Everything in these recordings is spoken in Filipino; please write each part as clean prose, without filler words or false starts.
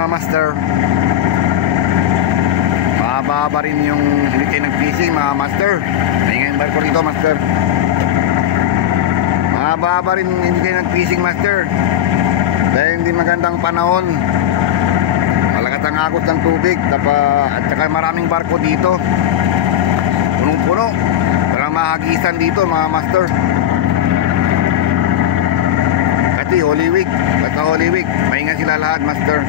mga master. Mahaba rin yung hindi kayo nag-fishing mga master. Maingay yung barko dito master. Mahaba rin hindi kayo nag-fishing master. Dahil hindi magandang panahon. Malakas ang agos ng tubig. At saka maraming barko dito. Punong-puno. Walang mahagisan dito mga master. Kasi Holy Week. Basta Holy Week, maingay sila lahat master.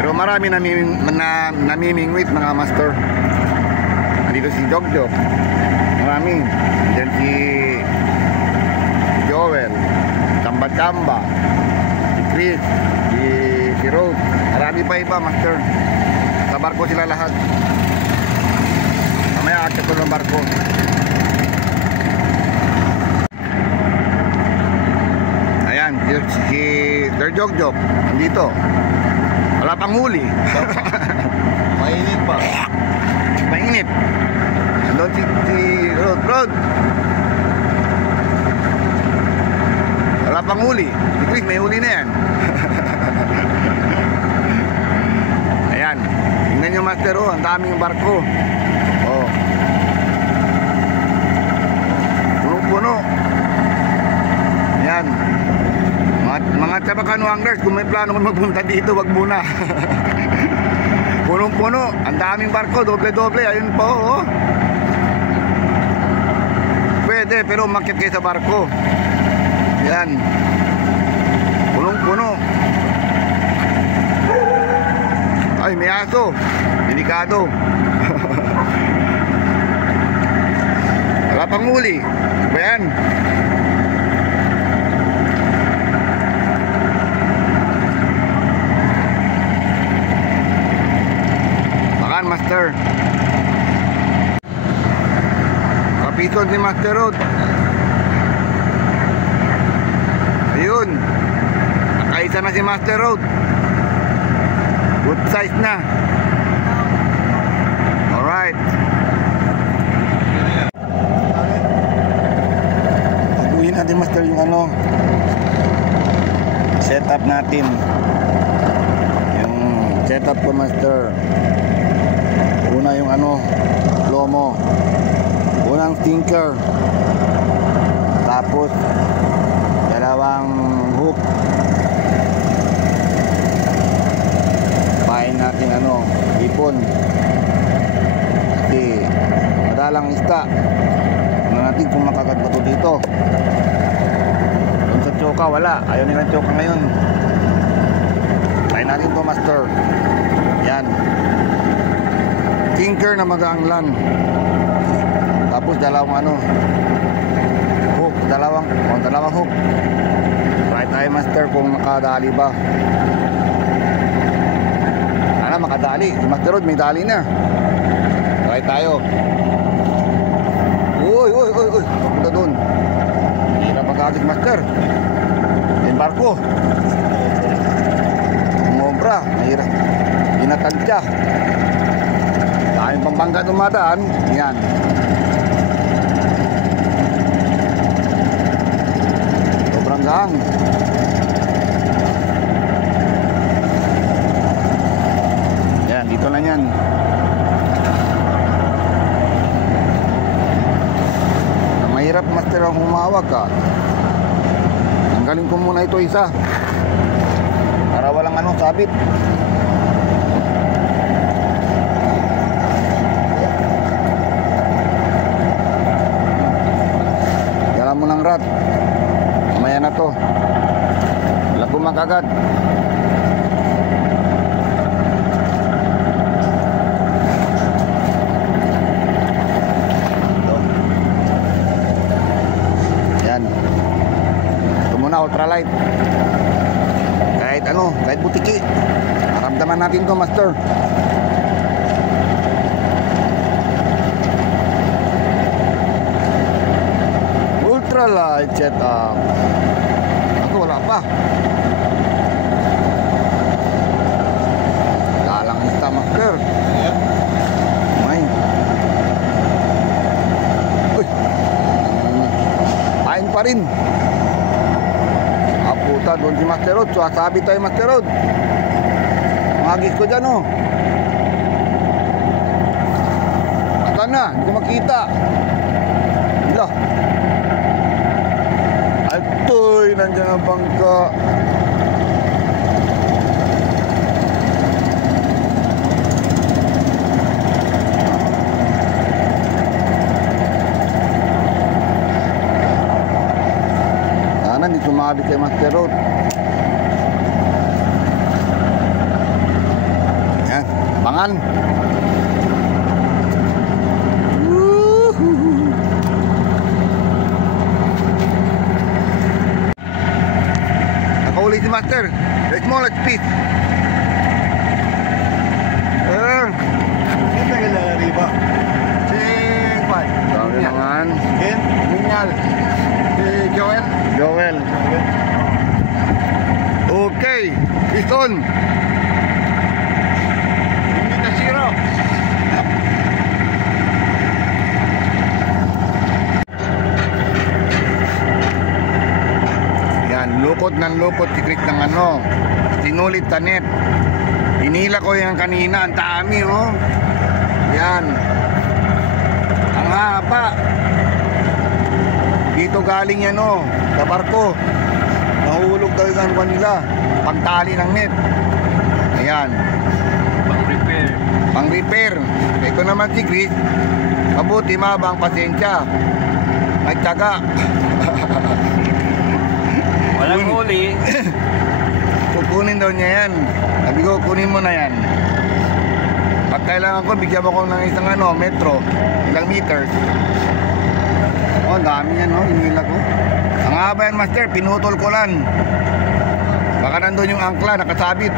Pero marami namimingwit mga master. Dito si Jogjog. Marami. Diyan si Joel, Chamba, si Chris, si Rose. Marami pa iba master. Sa barko sila lahat. Mamaya akit ko ng barko. Ayan, si Sir Jogjog nandito. Wala pang huli. Mainit pa. Mainit. Nandun si Rod. Wala pang huli. Si Chris may huli na yan. Ayan. Tingnan nyo master oh. Ang daming barko. Oh. Puno-puno. Ayan. Mga Chabacano anglers, kung may plano kung magpunta dito, wag muna. Punong-puno. Ang daming barko. Doble-doble. Ayun po oh. Pwede pero umakyat kayo sa barko. Yan. Punong-puno. Ay, may aso. Delikado. Wala pang huli. Ba yan? Bakan, master. Kapitol ni Master Rod. Ayun. Nakaisa na si Master Rod. Good size na. Alright. Baguhin natin master yung ano, setup natin. Yung setup ko master. Una yung ano, lomo. Unang stinker. Tapos dalawang hook. Pain natin ano, ipon. Kasi madalang isda. Tingnan natin kung makagat ba ito dito. Kung sa choka wala. Ayaw nilang choka ngayon. Pain natin to master. Yan. Stinker na mag-aanglan. Tapos dalawang ano, hook. Dalawang hook. Try tayo master kung makadali ba. Makadali. Si Master Rod may dali na. Try tayo. Uy. Punta doon. Hirap magkakit master. May barko. Umobra. Mahirap. Inatansya. Dahil pambangga dumadaan. Yan. Sobrang gahang. Dito lang yan. Mahirap master ang humawak ka. Tanggalin ko muna ito isa para walang ano sabit. Dala mo ng rat. Mamaya na to. Wala ko makagad. Ultralight. Kahit butiki. Maramdaman natin to master. Ultralight setup. Ako wala pa. Dalang ista master. May. Uy. Pain pa rin. si Master Rod. Suwasabi tayo, Master Rod. Magis ko dyan, oh. Ata na, hindi ko makita. Ila. Atoy, nandiyan ang bangka. Sana hindi sumabit kay Master Rod. Yan, pangan. Nakahuli si Master. The smallest piece. Kita ka lang arriba. Si Juan. Sabi naman. Ken? Minyal. Si Joel. Joel. Okay. Piston. Hindi na zero. Yan, lukot ng lukot si Chris ng ano. Sinulit sa net. Inila ko yan kanina. Ang dami, oh. Yan. Ang haba. Dito galing yan, oh. Sa barko. Nahulog daw yung kanila. Pagtali ng net. Ayan. Pang-repair. Pang repair. Ito naman si Chris. Mabuti mabang pasensya. Nagtyaga. Walang huli. Kukunin daw niya yan. Sabi ko, kunin mo na yan. Pag kailangan ko, bigyan mo ko ng isang ano, metro. Ilang meters. Oh, dami yan, no? Hinila ko. Ang haba yan, Master. Pinutol ko lang. Baka nandun yung angkla, nakasabit.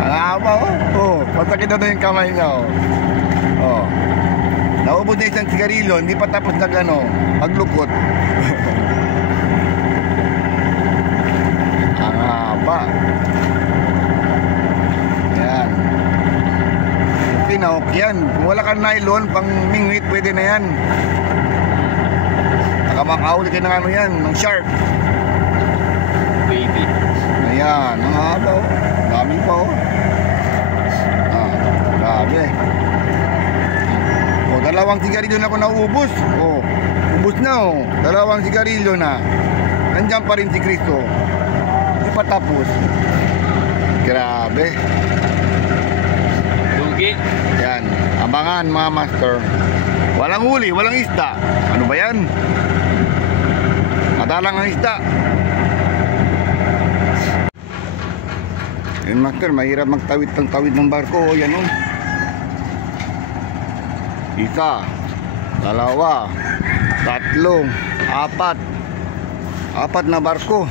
Ang haba, oh. Oh, masakit na yung kamay niya, oh. Oh. Naubos na isang sigarilyo, hindi pa tapos na gano, maglukot. Ang haba. Yan. Pinahok yan. Kung wala kang nylon, pang mingwit, pwede na yan. Nakamakahuli ka ng ano yan, ng shark. Baby. Ayan, ang haba, oh. Dami pa, oh. Ah, grabe. Oh, dalawang sigarilyo na ako naubos. Oh, ubos na, oh. Dalawang sigarilyo na. Nandiyan pa rin si Cristo. Hindi pa tapos. Grabe. Lugi. Yan, abangan mga master. Walang huli, walang isda. Ano ba yan? Madalang ang isda. Yan master, mahirap magtawid ng tawid ng barko. O yan, oh. Isa, dalawa, tatlo, apat. Apat na barko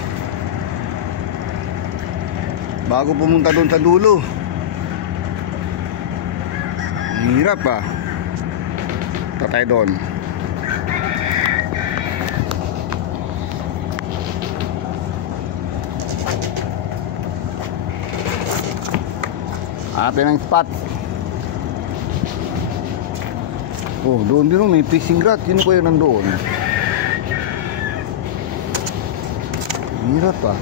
bago pumunta doon sa dulo. Ang hirap, ah. Tatay doon. Atin ang spot. Oh, doon din, oh, may fishing rod. Sino ko yun nandoon? Hirap, ah.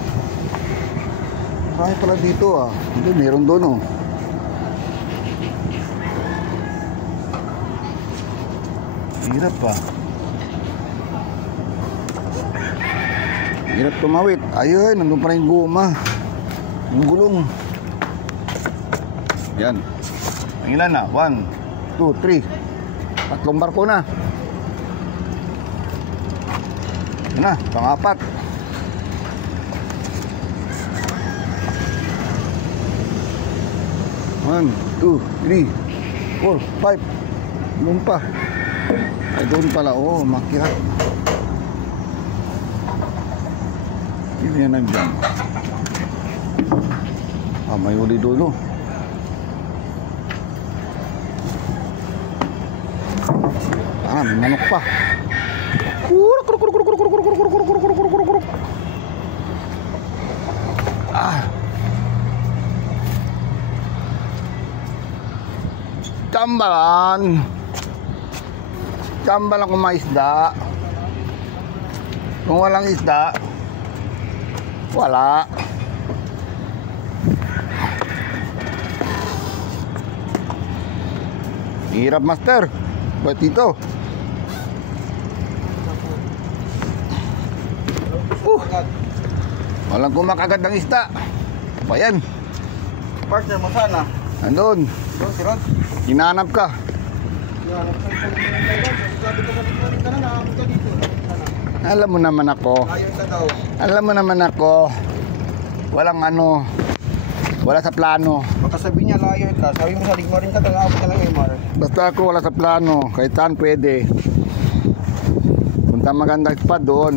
Marami pala dito, ah. Hindi, meron doon, oh. Hirap, ah. Hirap tumawid. Ayun, nandun pa rin yung guma. Yung gulong. Yan. Ang ilan na? 1, 2, 3. Tatlong barko na. Yan na, pang-apat. One, 2, 3, 4, 5. Doon pa. Ay, doon pala. Oh, makirat. Yun yan nandiyan. Ah, may uli doon, oh. Ah, may manok pa. Ah. Tambalan. Tambalan kung may isda. Kung walang isda, wala. Hirap, master. Ba't dito? Walang kumakagat ng isda. Pa yan. Partner mo sana. Andun. Doon si Rod. Hinanap ka. Alam mo naman ako. Ayaw ka daw. Alam mo naman ako. Walang ano. Wala sa plano. Baka sabi niya layo ka. Sabi mo sa ligma rin ka. Tangawag ka lang Emar. Basta ako wala sa plano. Kahit saan pwede. Punta magandang spot doon.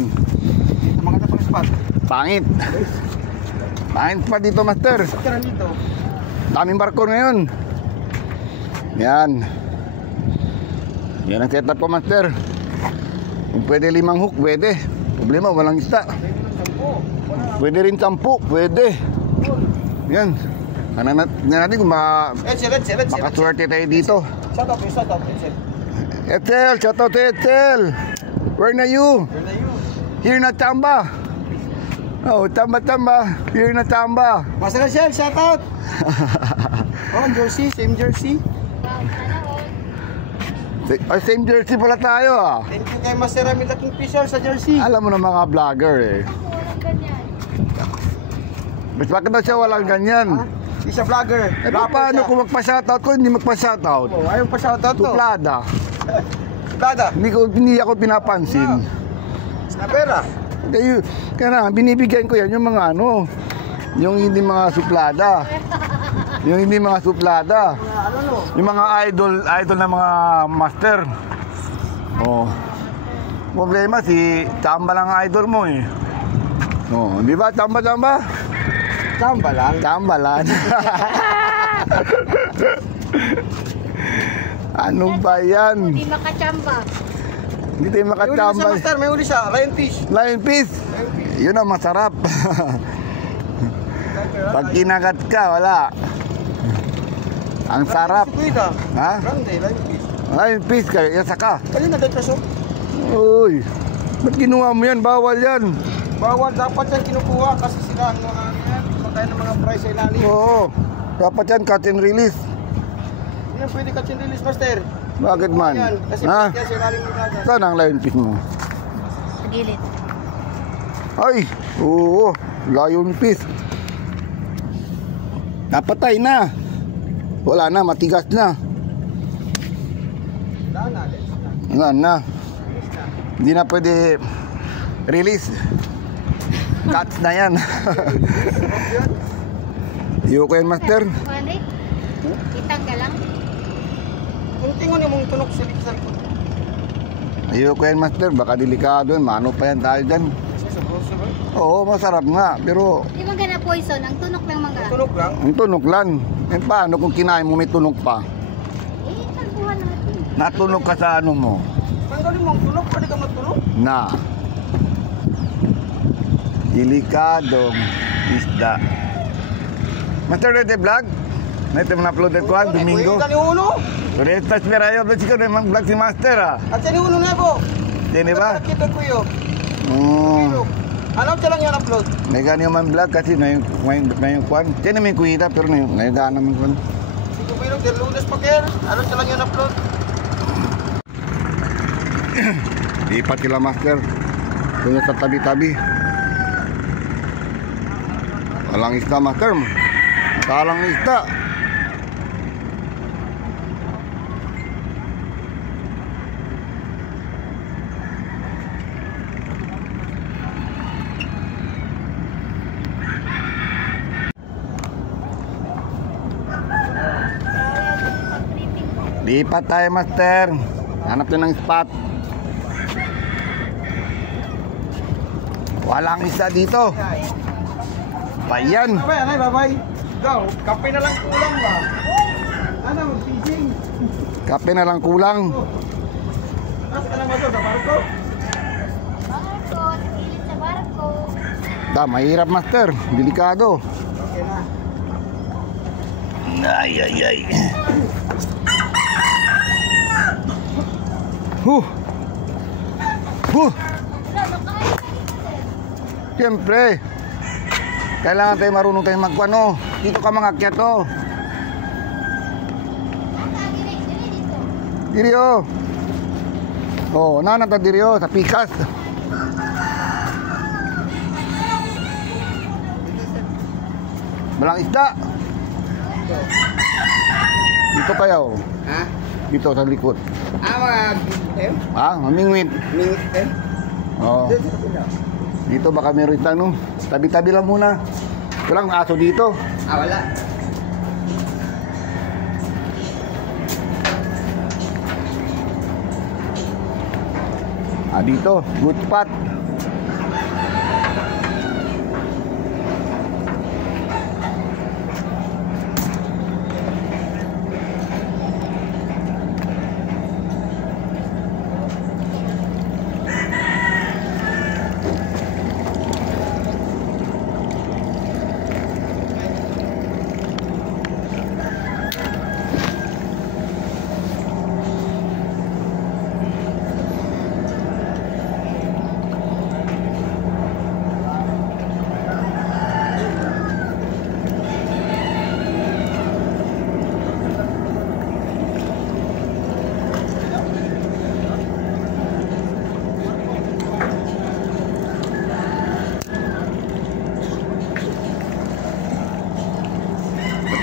Dito maganda pang spot. Pangit. Pangit pa dito, master. Tira dito. Daming barko ngayon. Yan. Yan ang setup ko, master. Kung pwede 5 hook, pwede. Problema, walang isda. Pwede rin 10, pwede. Yan. Tingnan natin kung makaswerte tayo dito. Shut up, Edsel. Edsel, shout out to Edsel. Where na you? Here na Tamba. Oh, Tamba. Here na Tamba. Master Rachel, shout out. Oh, jersey, same jersey. Same jersey pala tayo ah. Thank you kay Master Ramil Laking Fisher sa jersey. Alam mo na mga vlogger eh. Mas bakit na siya walang ganyan? Di siya vlogger. Eh paano kung magpa-shoutout ko, hindi magpa-shoutout? Oh, ayaw pa shoutout to. Tuplada. Tuplada. Hindi ako pinapansin. Snapera. Kaya na, binibigyan ko yan yung mga ano, yung hindi mga suplada. Yung hindi mga suplada. Yung mga idol na mga master. Oh. Problema si Tamba lang ang idol mo eh. Oh, di ba Tamba? Tamba lang. Tambalan. Ano ba yan? Hindi makachamba. Hindi tayo May uli siya, makatambal. Master. May uli siya. Lion fish. Lion fish. Yun ang masarap. Pag kinagat ka, wala. Ang sarap. Kuida. Ha? Grande, lion fish. Lion fish kayo, yasa ka. Kanina dahil presyo. Uy, ba't ginawa mo yan? Bawal yan. Bawal dapat yan kinukuha kasi sila ang mga patay ng mga price sa ilalim. Oo. Dapat yan, cut and release. Hindi yan pwede catch and release, Master. Bakit man? Yan, kasi Ha? pwede yan sa ilalim ng dagat. Saan ang lion fish mo? Sa gilid. Ay, oo. Lion fish. Napatay na. Wala na, matigas na. Wala na. Hindi na pwede release. Cuts na yan. Iyo ko yan, master. Mali? Kitang ka lang? Kung tingon yung mong tunok sa likod. Iyo ko yan, master. Baka delikado yan. Mano pa yan tayo dyan. Sa broso ba? Oo, masarap nga. Pero Di man gana poison, ang tunok lang mangga. Tunok lang. ang tunog lang. Eh paano kung kinain mo may tunog pa? Eh, tagpuhan natin. Natunog ka sa ano mo? Tanggalin mo ang tunok, pwede ka matulog. Na delikadong isda. Master Rede Vlog? Naito mo na-upload ko ang Domingo. Kuya, uno. Pero tas merayo ba siya na mag-vlog si Master ah? At yan uno na po. Hindi ba? Kita ko yun. Ano siya lang yung upload? May ganyan man vlog kasi na yung kwan. Diyan naman kuhita pero na yung gana naman kwan. Sige mo yun, del lunes pa kaya. Ano siya lang yung upload? Lipat sila Master. Doon sa tabi-tabi. Walang isda Master. Makalang isda. Lipat tayo Master. Hanap din ng spot. Walang isa dito. Payan. Babay, anay, babay. Go, kape na lang kulang ba? Ano, mag-fishing. Kape na lang kulang. Nasa ka lang ba ito, sa barko? Barko, nagilid sa barko. Mahirap Master. Delikado. Okay na. Ay. Huh. Wala, nakain. Siyempre. Kailangan tayo marunong tayo magkwano. Dito ka mga akyat oh. Diri oh. Oh, nanata diri oh sa pikas. Balang isda. Dito kayo. Ha? Dito sa likod. Mga Mamingwit. mingit eh. Oh. Dito baka meron no. Tabi-tabi lang muna. Walang aso dito. Wala. Dito, good spot.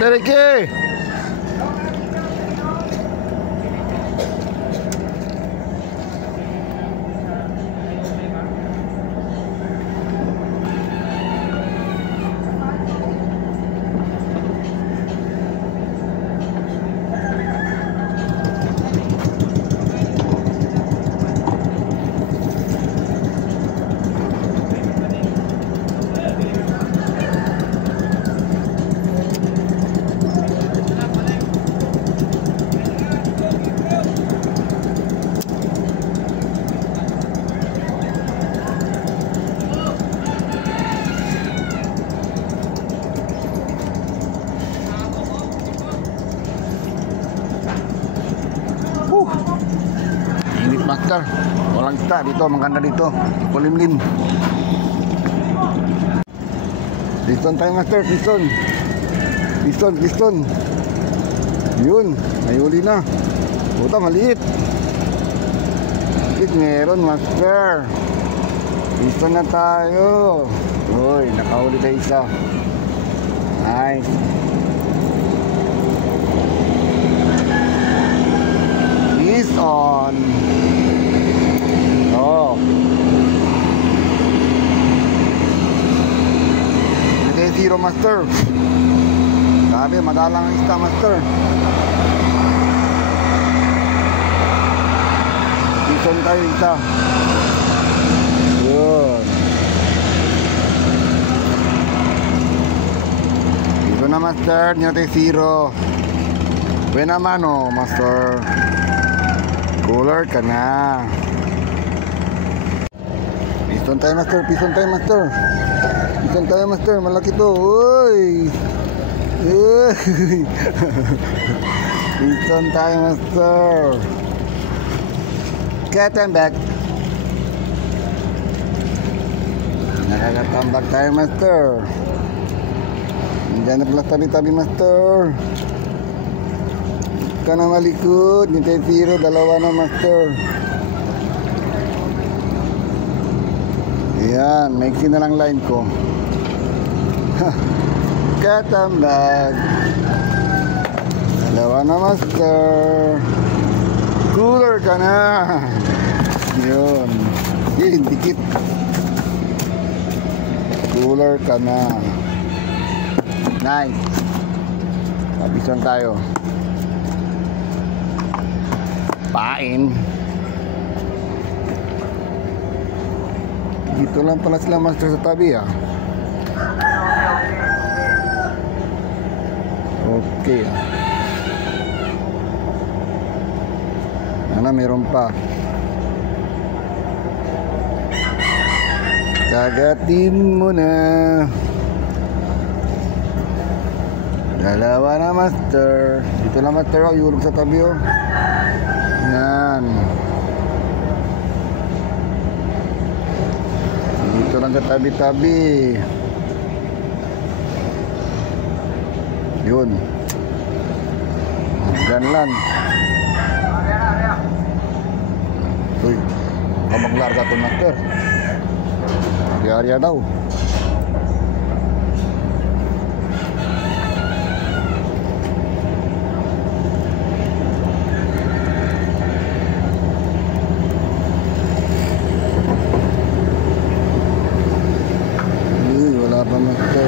Ricky! Init master. Walang isda dito, maganda dito. Kulimlim. Piston tayo master, piston. Piston. Yun, may uli na. Puta, maliit. Maliit meron master. Piston na tayo. Uy, nakahuli tayo isa. Nice. On. Oh. Ito zero master. Sabi, madalang ang isda master. Bison tayo isa. Yun. Dito na master, nyote zero. Buena mano master. Cooler ka na. Piston tayo master. Malaki to. Uy. Piston tayo master. Get them back. Nakakatambak tayo master. Diyan na pala tabi-tabi master. Ka na malikod, nitay zero, dalawa na master. Ayan, maiksi na lang line ko. Katambag. Dalawa na master. Cooler ka na. Yun. Yun, dikit. Cooler ka na. Nice. Pabisan tayo. Pain. Dito lang pala sila master sa tabi Okay Ano, meron pa. Kagatin mo na. Dalawa na master. Dito na master, yulog sa tabi Yan. Dito Dito lang sa tabi-tabi. Yun. Diyan lang. Uy, kamaglarga to master. Hari-hari daw. Wala pa master.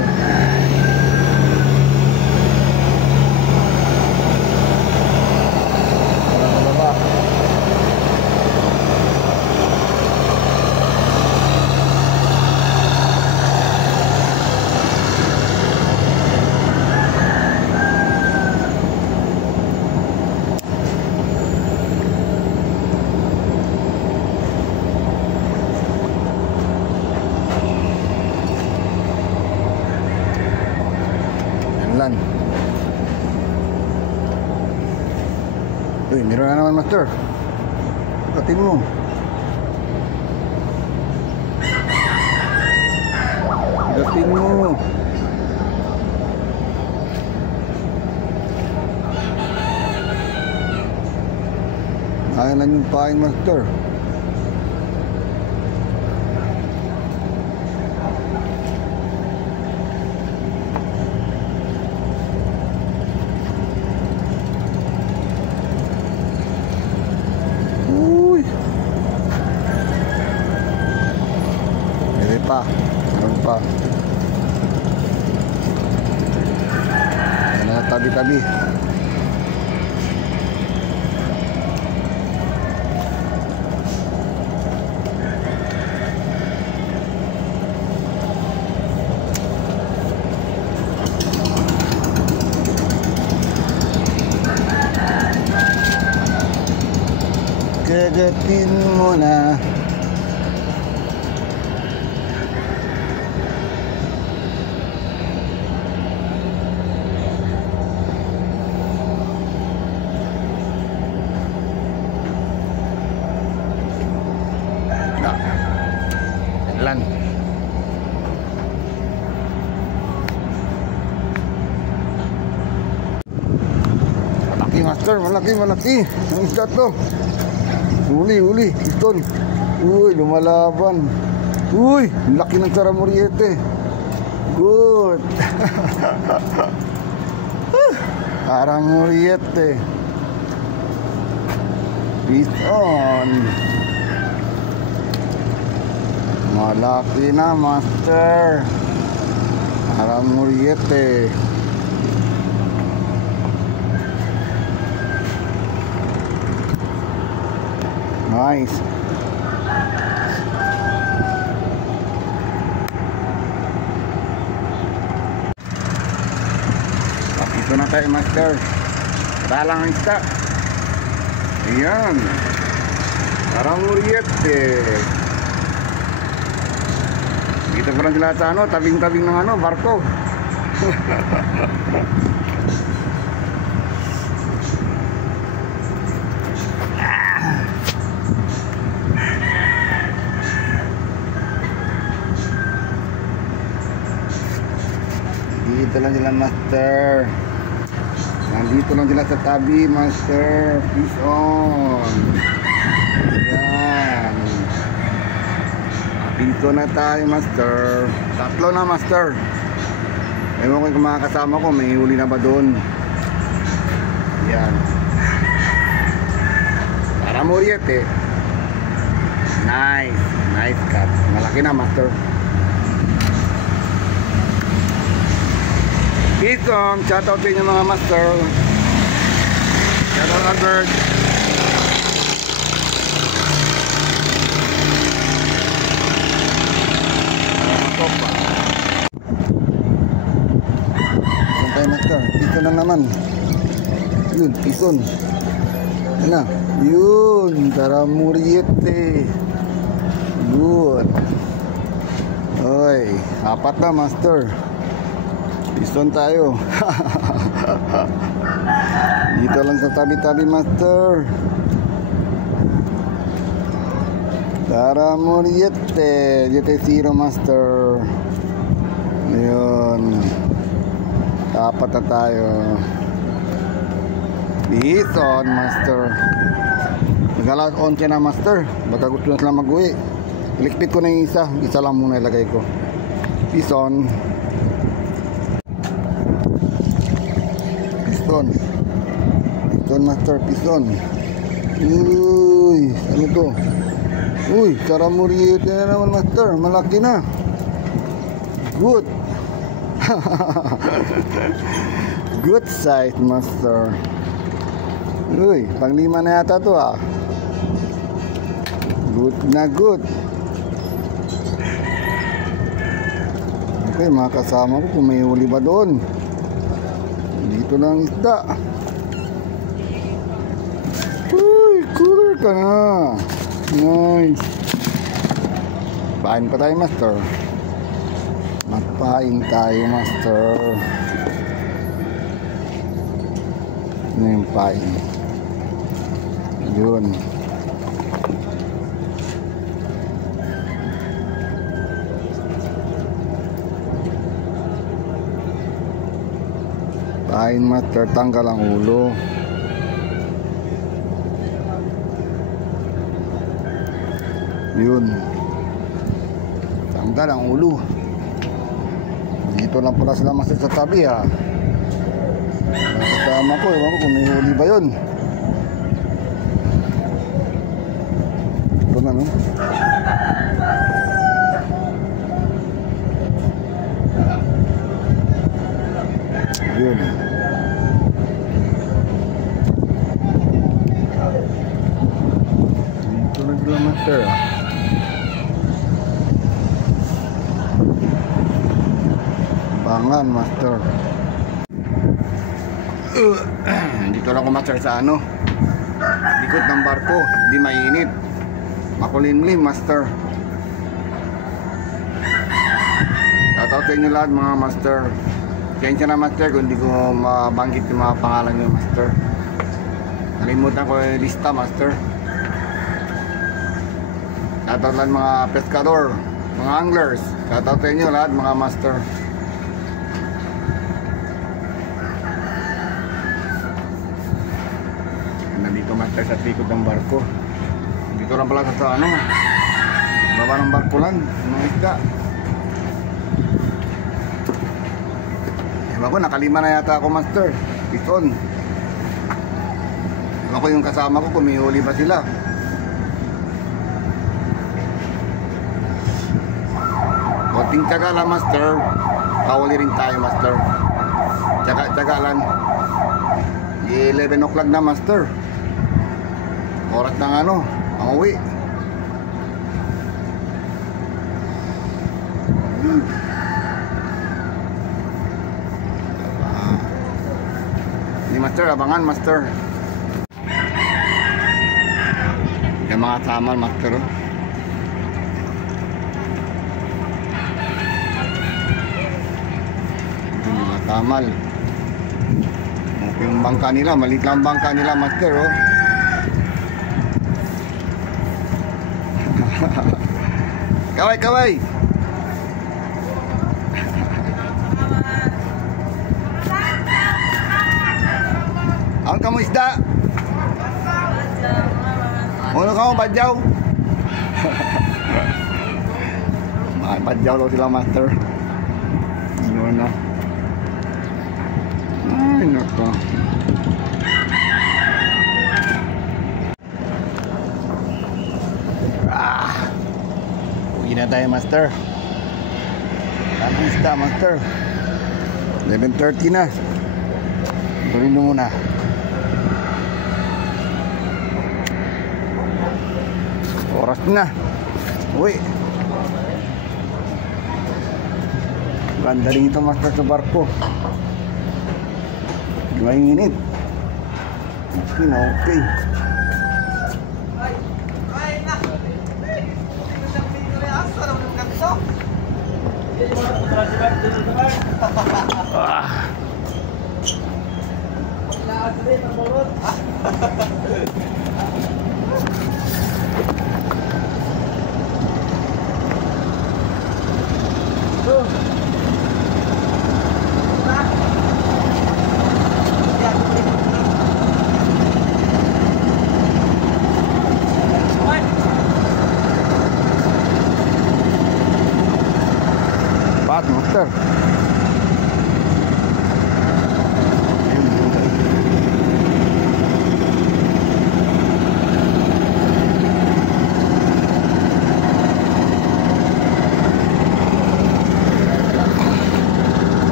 Lan. Uy, meron na naman master. Patin mo. Patin mo. Ayaw na yung paing master. Meron pa. Ano, tabi-tabi. Kagatin mo na. Lan. Malaki master, malaki. Ang isda to. Uli, piston. Uy, lumalaban. Uy, laki ng saramuriete. Good. Saramuriete. Piston. Malaki na master. Saramuriete. Nice. Dito na tayo master. Talang ang isda. Ayan. Saramuriete. Dito pa lang sila sa ano, tabing-tabing ng ano, barko. Dito lang sila master. Nandito lang sila sa tabi master. Peace on. Ayan. Dito na tayo master. Tatlo na master. Ewan ko yung mga kasama ko, may huli na ba doon? Yan. Saramuriete. Nice. Nice cut. Malaki na master. Peace on. Shout out din yung mga master. Shout out Albert. Dito na naman. Yun, pison. Yan na. Yun, saramuriete. Good. Oy, apat na master. Pison tayo. Dito lang sa tabi-tabi master. Tara Muriete, GT0 Master. Ayun. Apat na tayo. Bison Master. Nag-alas 11 na Master. Baka gusto na sila mag-uwi. Ilikpit ko na yung isa. Isa lang muna ilagay ko. Bison. Bison. Bison Master. Bison. Uy, ano to? Uy, Tara Muriete na naman Master. Malaki na. Good. Good size Master. Uy, pang-5 na yata to ah. Good na good. Okay, mga kasama ko kung may huli ba doon. Dito lang isda. Uy, cooler ka na. Nice. Pain pa tayo Master. Magpain tayo Master. Ano yung pain? Yun. Pain Master, tanggal ang ulo. Yun. Tanggal ang ulo. Dito lang pala sila Master sa tabi ha. Kasama ko, ewan ko kung may huli ba yun. Ito na no. Yun. Dito na sila Master ha. Bangan Master. Dito lang ako Master sa ano, likod ng barko. Hindi mainit, makulimlim Master. Shoutout sa inyo lahat mga Master. Kensya na Master kung hindi ko mabanggit yung mga pangalan nyo Master. Nalimutan ko yung lista Master. Shoutout lang mga pescador, mga anglers. Shoutout sa inyo lahat mga Master. Nandito Master sa likod ng barko. Dito lang pala sa ano, baba ng barko lang mga isda. Ewan ko, nakalima na yata ako Master. Bison. Ewan ko yung kasama ko kung may huli ba sila. Konting tsaga lang Master. Pahuli rin tayo Master. Tsaga lang. 11 o'clock na Master. Oras ng ano, ang uwi. Ni Master, abangan Master. Yung mga tamal Master. Yung mga tamal. Yung bangka nila, maliit lang bangka nila Master oh. Kaway. Ang kamu isda? Ano kamu badyaw? Mga badyaw daw sila Master. Ano na? Ay nako. Uwi na tayo Master. Anong isda Master? 11:30 na. Tuloy na muna. Oras na. Uwi. Ganda rin ito Master sa barko. Di mainit. Okay na okay.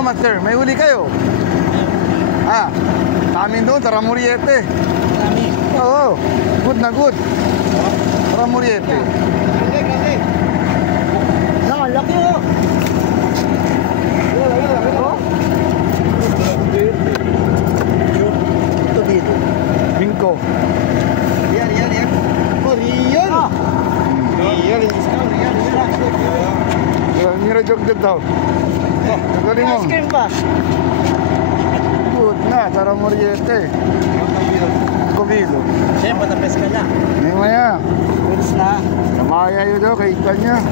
Ano, master? May huli kayo? Ha? Sa amin doon, sa Ramuriete. Marami. Oo. Good na good. Ramuriete. Kasi. Laki oh. Ito dito. Bingko. Yan. Oh, Rian. Rian, yung discount. Rian. Mira jog daw. Galing mo. Ice cream ba? Good na, sa Ramuriete. Kubilo. Siyempre, matapes ka na. Ngayon maya. Goods na. Namaya yun daw, kay kanya.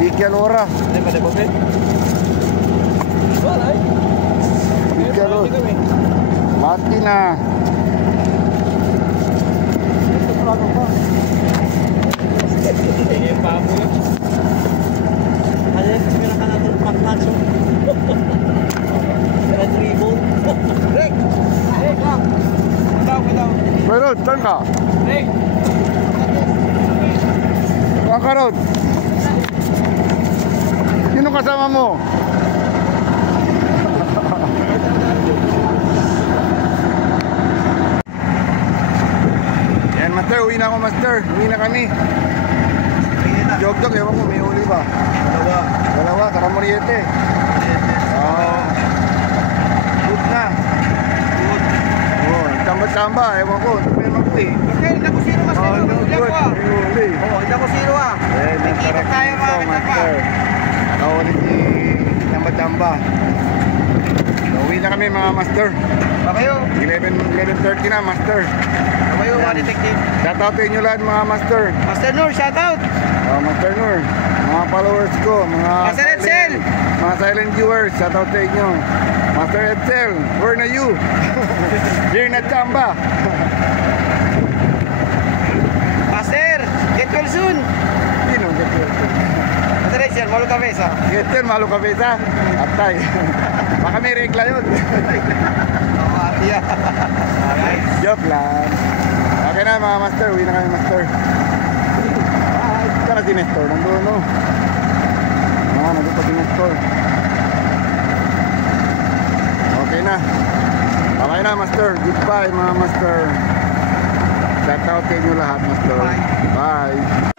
Bigyan ora. Hindi pa ba, Ben? Wala eh. Bigyan ora. Mati na. Ito prato pa. Hindi pa mo yun. Ayan, meron ka na itong pang-manso. Red ribbon. Rick! Rick, ha? Wala. Pero, saan ka? Rick! Saan ka, Rod? Sino kasama mo? Yan, master. Uwi na ako, master. Uwi na kami. Jog-jog, ewan ko, may huli ba? Dalawa, sa Ramuriete. Oo. Good na. Oo, tamba-tamba, ewan ko. Meron ko eh. Okay, hindi ako sino kasi. Oh, no good. May huli. Oo, hindi ako sino ah. Eh, Nakita tayo mga dito, master. Nakahuli si tamba-tamba. So, uwi na kami mga master. Ba kayo? 11:30 na, master. Ba kayo mga detective? Shoutout sa inyo lahat mga master. Master Nur, shout out! Master Nur, mga followers ko, mga Master Edsel! mga silent viewers, shoutout sa inyo. Master Edsel, where na you? Here na Chamba. Master, get well soon! Sino? Master Edsel, malo kabesa. Edsel, malo kabesa. Atay. Baka may regla yun. Oo, atiya. Alright. Joke lang. Okay na mga master, uwi na kami master. Saan na si Nestor? Nandun no? Nandun pa si Nestor. Okay na. Okay na master. Goodbye mga master. Shout out sa inyo lahat master. Bye.